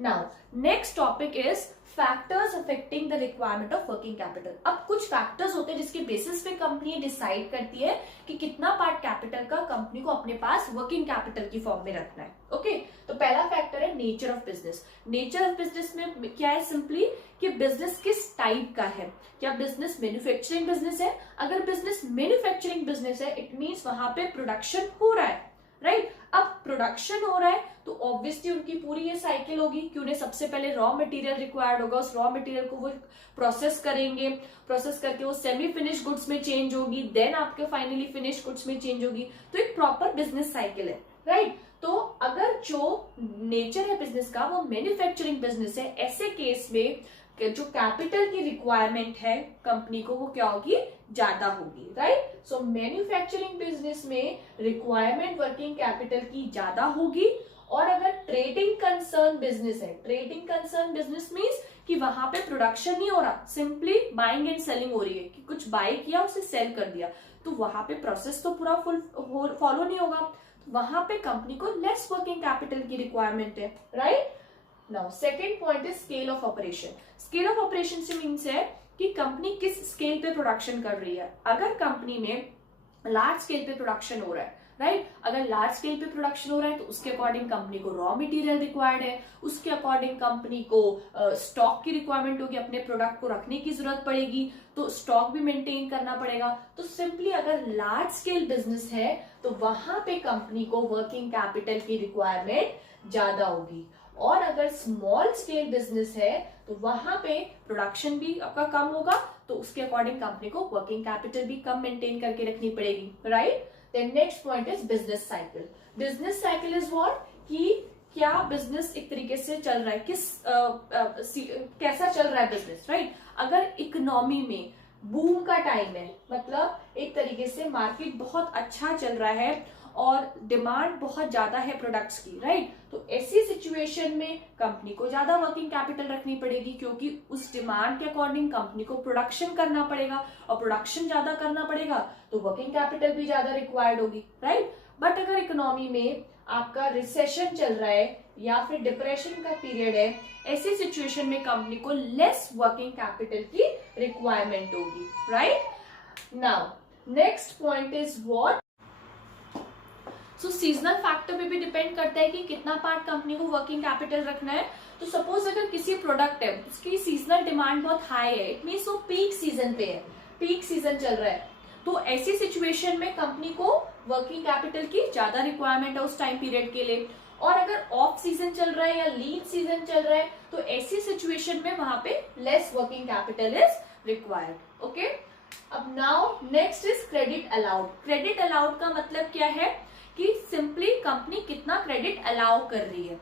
Now next topic is factors affecting the requirement of working capital. अब कुछ factors होते हैं जिसके बेसिस पे कंपनी डिसाइड करती है कि कितना पार्ट कैपिटल का कंपनी को अपने पास वर्किंग कैपिटल की फॉर्म में रखना है। ओके, तो पहला फैक्टर है nature of business. Nature of business में क्या है, सिंपली कि बिजनेस किस टाइप का है। क्या बिजनेस मैन्युफैक्चरिंग बिजनेस है? अगर बिजनेस मैन्युफैक्चरिंग बिजनेस है, इट मीन्स वहां पे प्रोडक्शन हो रहा है, राइट। अब प्रोडक्शन हो रहा है तो ऑब्वियसली उनकी पूरी ये साइकिल होगी कि उन्हें सबसे पहले रॉ मटेरियल रिक्वायर्ड होगा, उस रॉ मटेरियल को वो प्रोसेस करेंगे, प्रोसेस करके वो सेमी फिनिश गुड्स में चेंज होगी, देन आपके फाइनली फिनिश गुड्स में चेंज होगी। तो एक प्रॉपर बिजनेस साइकिल है, राइट। तो अगर जो नेचर है बिजनेस का वो मैन्युफैक्चरिंग बिजनेस है, ऐसे केस में जो कैपिटल की रिक्वायरमेंट है कंपनी को वो क्या होगी, ज्यादा होगी, राइट। सो मैन्युफैक्चरिंग बिजनेस में रिक्वायरमेंट वर्किंग कैपिटल की ज्यादा होगी। और अगर ट्रेडिंग कंसर्न बिजनेस है, ट्रेडिंग कंसर्न बिजनेस मीन्स कि वहां पे प्रोडक्शन नहीं हो रहा, सिंपली बाइंग एंड सेलिंग हो रही है कि कुछ बाय किया उसे सेल कर दिया, तो वहां पे प्रोसेस तो पूरा फुल फॉलो नहीं होगा, तो वहां पे कंपनी को लेस वर्किंग कैपिटल की रिक्वायरमेंट है, right. Now second point is scale of operation. Scale of operation से मीन्स है कि कंपनी किस स्केल पे प्रोडक्शन कर रही है। अगर कंपनी में लार्ज स्केल पे प्रोडक्शन हो रहा है, राइट, अगर लार्ज स्केल पे प्रोडक्शन हो रहा है तो उसके अकॉर्डिंग कंपनी को रॉ मटेरियल रिक्वायर्ड है, उसके अकॉर्डिंग कंपनी को स्टॉक की रिक्वायरमेंट होगी, अपने प्रोडक्ट को रखने की जरूरत पड़ेगी, तो स्टॉक भी मेंटेन करना पड़ेगा। तो सिंपली अगर लार्ज स्केल बिजनेस है तो वहां पे कंपनी को वर्किंग कैपिटल की रिक्वायरमेंट ज्यादा होगी। और अगर स्मॉल स्केल बिजनेस है तो वहां पे प्रोडक्शन भी आपका कम होगा, तो उसके अकॉर्डिंग कंपनी को वर्किंग कैपिटल भी कम मेंटेन करके रखनी पड़ेगी, right. Then next point is business cycle. Business cycle is what, कि क्या बिजनेस एक तरीके से चल रहा है, कैसा चल रहा है बिजनेस, राइट। अगर इकोनॉमी में बूम का टाइम है, मतलब एक तरीके से मार्केट बहुत अच्छा चल रहा है और डिमांड बहुत ज्यादा है प्रोडक्ट्स की, राइट, तो ऐसी सिचुएशन में कंपनी को ज्यादा वर्किंग कैपिटल रखनी पड़ेगी, क्योंकि उस डिमांड के अकॉर्डिंग कंपनी को प्रोडक्शन करना पड़ेगा, और प्रोडक्शन ज्यादा करना पड़ेगा तो वर्किंग कैपिटल भी ज्यादा रिक्वायर्ड होगी, राइट। बट अगर इकोनॉमी में आपका रिसेशन चल रहा है या फिर डिप्रेशन का पीरियड है, ऐसी सिचुएशन में कंपनी को लेस वर्किंग कैपिटल की रिक्वायरमेंट होगी, right. Now next point is what, so seasonal factor पे भी डिपेंड करता है कि कितना पार्ट कंपनी को वर्किंग कैपिटल रखना है। तो सपोज अगर किसी प्रोडक्ट है उसकी सीजनल डिमांड बहुत हाई है, इट मीन्स वो पीक सीजन पे है, पीक सीजन चल रहा है, तो ऐसी सिचुएशन में कंपनी को वर्किंग कैपिटल की ज्यादा रिक्वायरमेंट है उस टाइम पीरियड के लिए। और अगर ऑफ सीजन चल रहा है या लीन सीजन चल रहा है तो ऐसी सिचुएशन में वहां पे less working capital is required. Okay, अब now next is credit allowed. Credit allowed का मतलब क्या है कि सिंपली कंपनी कितना क्रेडिट अलाउ कर रही है।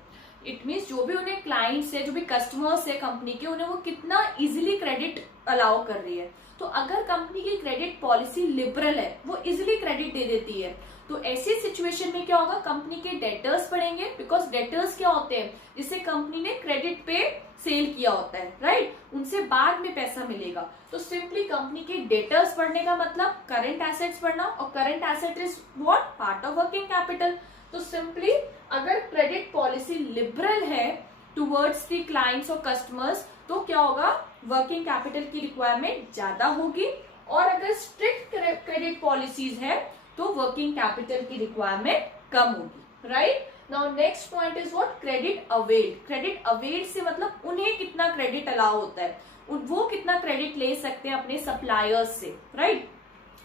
इट मीन्स जो भी उन्हें क्लाइंट्स है, जो भी कस्टमर्स है कंपनी के, उन्हें वो कितना इजीली क्रेडिट अलाउ कर रही है। तो अगर कंपनी की क्रेडिट पॉलिसी लिबरल है, वो इजीली क्रेडिट दे देती है, तो ऐसी सिचुएशन में क्या होगा, कंपनी के डेटर्स बढ़ेंगे, बिकॉज डेटर्स क्या होते हैं, जिसे कंपनी ने क्रेडिट पे सेल किया होता है, राइट, उनसे बाद में पैसा मिलेगा। तो सिंपली कंपनी के डेटर्स बढ़ने का मतलब करंट एसेट्स बढ़ना, और current asset is what, part of working capital. तो सिंपली अगर क्रेडिट पॉलिसी लिबरल है टुवर्ड्स द क्लाइंट्स और कस्टमर्स, तो क्या होगा, वर्किंग कैपिटल की रिक्वायरमेंट ज्यादा होगी। और अगर स्ट्रिक्ट क्रेडिट पॉलिसीज है तो वर्किंग कैपिटल की रिक्वायरमेंट कम होगी, right. Now next point is what, credit availed. Credit availed से मतलब उन्हें कितना क्रेडिट अलाउ होता है, वो कितना क्रेडिट ले सकते हैं अपने सप्लायर्स से, राइट।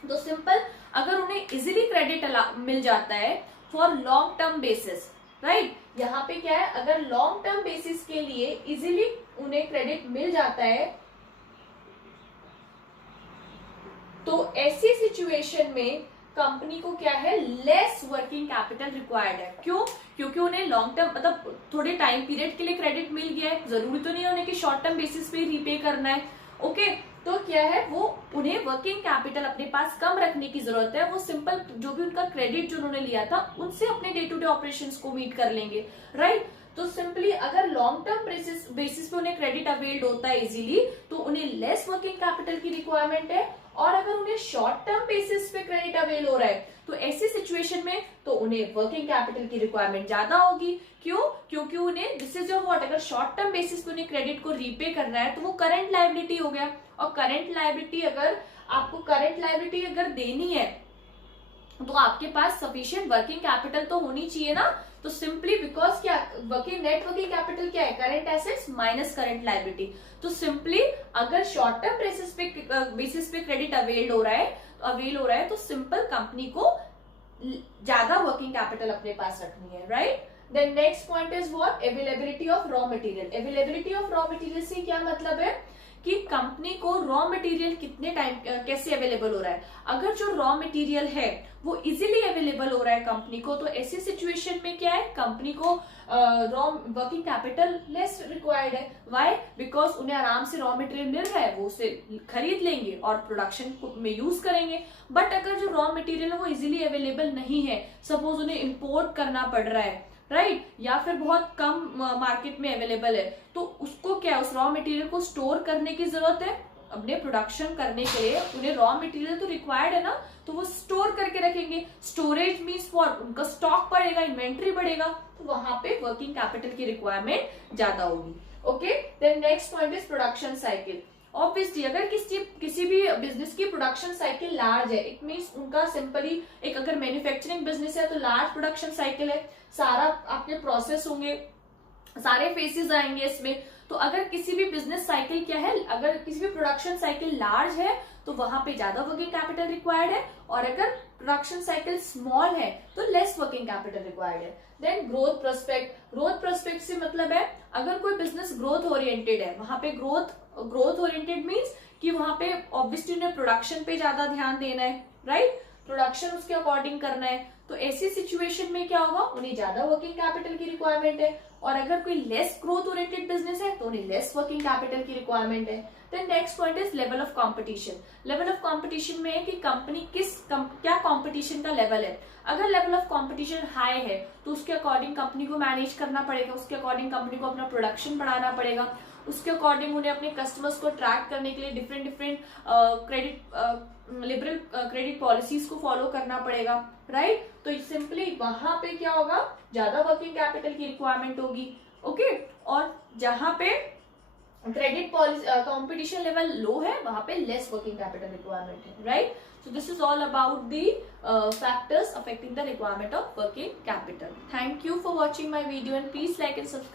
तो सिंपल, अगर उन्हें इजीली क्रेडिट मिल जाता है for long term basis, right, यहाँ पे क्या है, अगर लॉन्ग टर्म बेसिस के लिए इजीली उन्हें क्रेडिट मिल जाता है, तो ऐसी सिचुएशन में कंपनी को क्या है, लेस वर्किंग कैपिटल रिक्वायर्ड है। क्यों, क्योंकि उन्हें लॉन्ग टर्म मतलब थोड़े टाइम पीरियड के लिए क्रेडिट मिल गया है, जरूरी तो नहीं है उन्हें कि शॉर्ट टर्म बेसिस पे रीपे करना है। ओके, तो क्या है, वो उन्हें वर्किंग कैपिटल अपने पास कम रखने की जरूरत है, वो सिंपल जो भी उनका क्रेडिट जो उन्होंने लिया था उनसे अपने डे टू डे ऑपरेशंस को मीट कर लेंगे, राइट। तो सिंपली अगर लॉन्ग टर्म बेसिस पे उन्हें क्रेडिट अवेल्ड होता है इजीली, तो उन्हें लेस वर्किंग कैपिटल की रिक्वायरमेंट है। और अगर उन्हें शॉर्ट टर्म बेसिस पे क्रेडिट अवेल हो रहा है तो ऐसी सिचुएशन में तो उन्हें वर्किंग कैपिटल की रिक्वायरमेंट ज्यादा होगी। क्यों? क्योंकि उन्हें दिस इज योर व्हाट, अगर शॉर्ट टर्म बेसिस पे उन्हें क्रेडिट को रीपे करना है तो वो करंट लायबिलिटी हो गया, और करंट लायबिलिटी अगर आपको करंट लायबिलिटी अगर देनी है तो आपके पास सफिशिएंट वर्किंग कैपिटल तो होनी चाहिए ना। तो सिंपली बिकॉज क्या वर्किंग नेट वर्किंग कैपिटल क्या है, current assets minus current liability. तो सिंपली अगर शॉर्ट टर्म बेसिस पे क्रेडिट अवेल हो रहा है तो सिंपल कंपनी को ज्यादा वर्किंग कैपिटल अपने पास रखनी है, right. Then next point is what, availability of raw material. Availability of raw material से क्या मतलब है कि कंपनी को रॉ मटेरियल कितने टाइम कैसे अवेलेबल हो रहा है। अगर जो रॉ मटेरियल है वो इजीली अवेलेबल हो रहा है कंपनी को, तो ऐसी सिचुएशन में क्या है, कंपनी को raw working capital less required है। व्हाई? बिकॉज उन्हें आराम से रॉ मटेरियल मिल रहा है, वो उसे खरीद लेंगे और प्रोडक्शन में यूज करेंगे। बट अगर जो रॉ मटेरियल है वो इजीली अवेलेबल नहीं है, सपोज उन्हें इंपोर्ट करना पड़ रहा है, राइट, या फिर बहुत कम मार्केट में अवेलेबल है, तो उसको क्या, उस रॉ मटेरियल को स्टोर करने की जरूरत है। अपने प्रोडक्शन करने के लिए उन्हें रॉ मटेरियल तो रिक्वायर्ड है ना, तो वो स्टोर करके रखेंगे। स्टोरेज मीन्स फॉर उनका स्टॉक बढ़ेगा, इन्वेंट्री बढ़ेगा, तो वहां पे वर्किंग कैपिटल की रिक्वायरमेंट ज्यादा होगी। Okay, then next point is production cycle. Obviously अगर किसी भी बिजनेस की प्रोडक्शन साइकिल लार्ज है, इट मीन्स उनका सिंपली एक अगर मैन्युफैक्चरिंग बिजनेस है तो लार्ज प्रोडक्शन साइकिल है, सारा आपके प्रोसेस होंगे, सारे फेसेस आएंगे इसमें। तो अगर किसी भी बिजनेस साइकिल क्या है, अगर किसी भी प्रोडक्शन साइकिल लार्ज है तो वहां पे ज्यादा वर्किंग कैपिटल रिक्वायर्ड है, और अगर प्रोडक्शन साइकिल स्मॉल है तो लेस वर्किंग कैपिटल रिक्वायर्ड है। Then growth prospect. Growth prospect से मतलब है अगर कोई बिजनेस ग्रोथ ओरिएंटेड है, वहां पे ग्रोथ ओरिएंटेड मीन्स कि वहां पे ऑब्वियसली उन्हें प्रोडक्शन पे ज्यादा ध्यान देना है, राइट, प्रोडक्शन उसके अकॉर्डिंग करना है। तो ऐसी सिचुएशन में क्या होगा, उन्हें ज्यादा वर्किंग कैपिटल की रिक्वायरमेंट है। और अगर कोई लेस ग्रोथ ओरिएंटेड बिजनेस है तो उन्हें लेस वर्किंग कैपिटल की रिक्वायरमेंट है। Then next point is level of competition. Level of competition में है कि कंपनी क्या कंपटीशन का लेवल है। अगर लेवल ऑफ कंपटीशन हाई है तो उसके अकॉर्डिंग कंपनी को मैनेज करना पड़ेगा, उसके अकॉर्डिंग कंपनी को अपना प्रोडक्शन बढ़ाना पड़ेगा, उसके अकॉर्डिंग उन्हें अपने कस्टमर्स को ट्रैक करने के लिए डिफरेंट लिबरल क्रेडिट पॉलिसीज को फॉलो करना पड़ेगा, राइट। तो सिंपली वहां पे क्या होगा, ज्यादा वर्किंग कैपिटल की रिक्वायरमेंट होगी। ओके, और जहां पे credit policy competition level low है वहां पे लेस वर्किंग कैपिटल रिक्वायरमेंट है, right. So this is all about the factors affecting the requirement of working capital. Thank you for watching my video and please like and subscribe.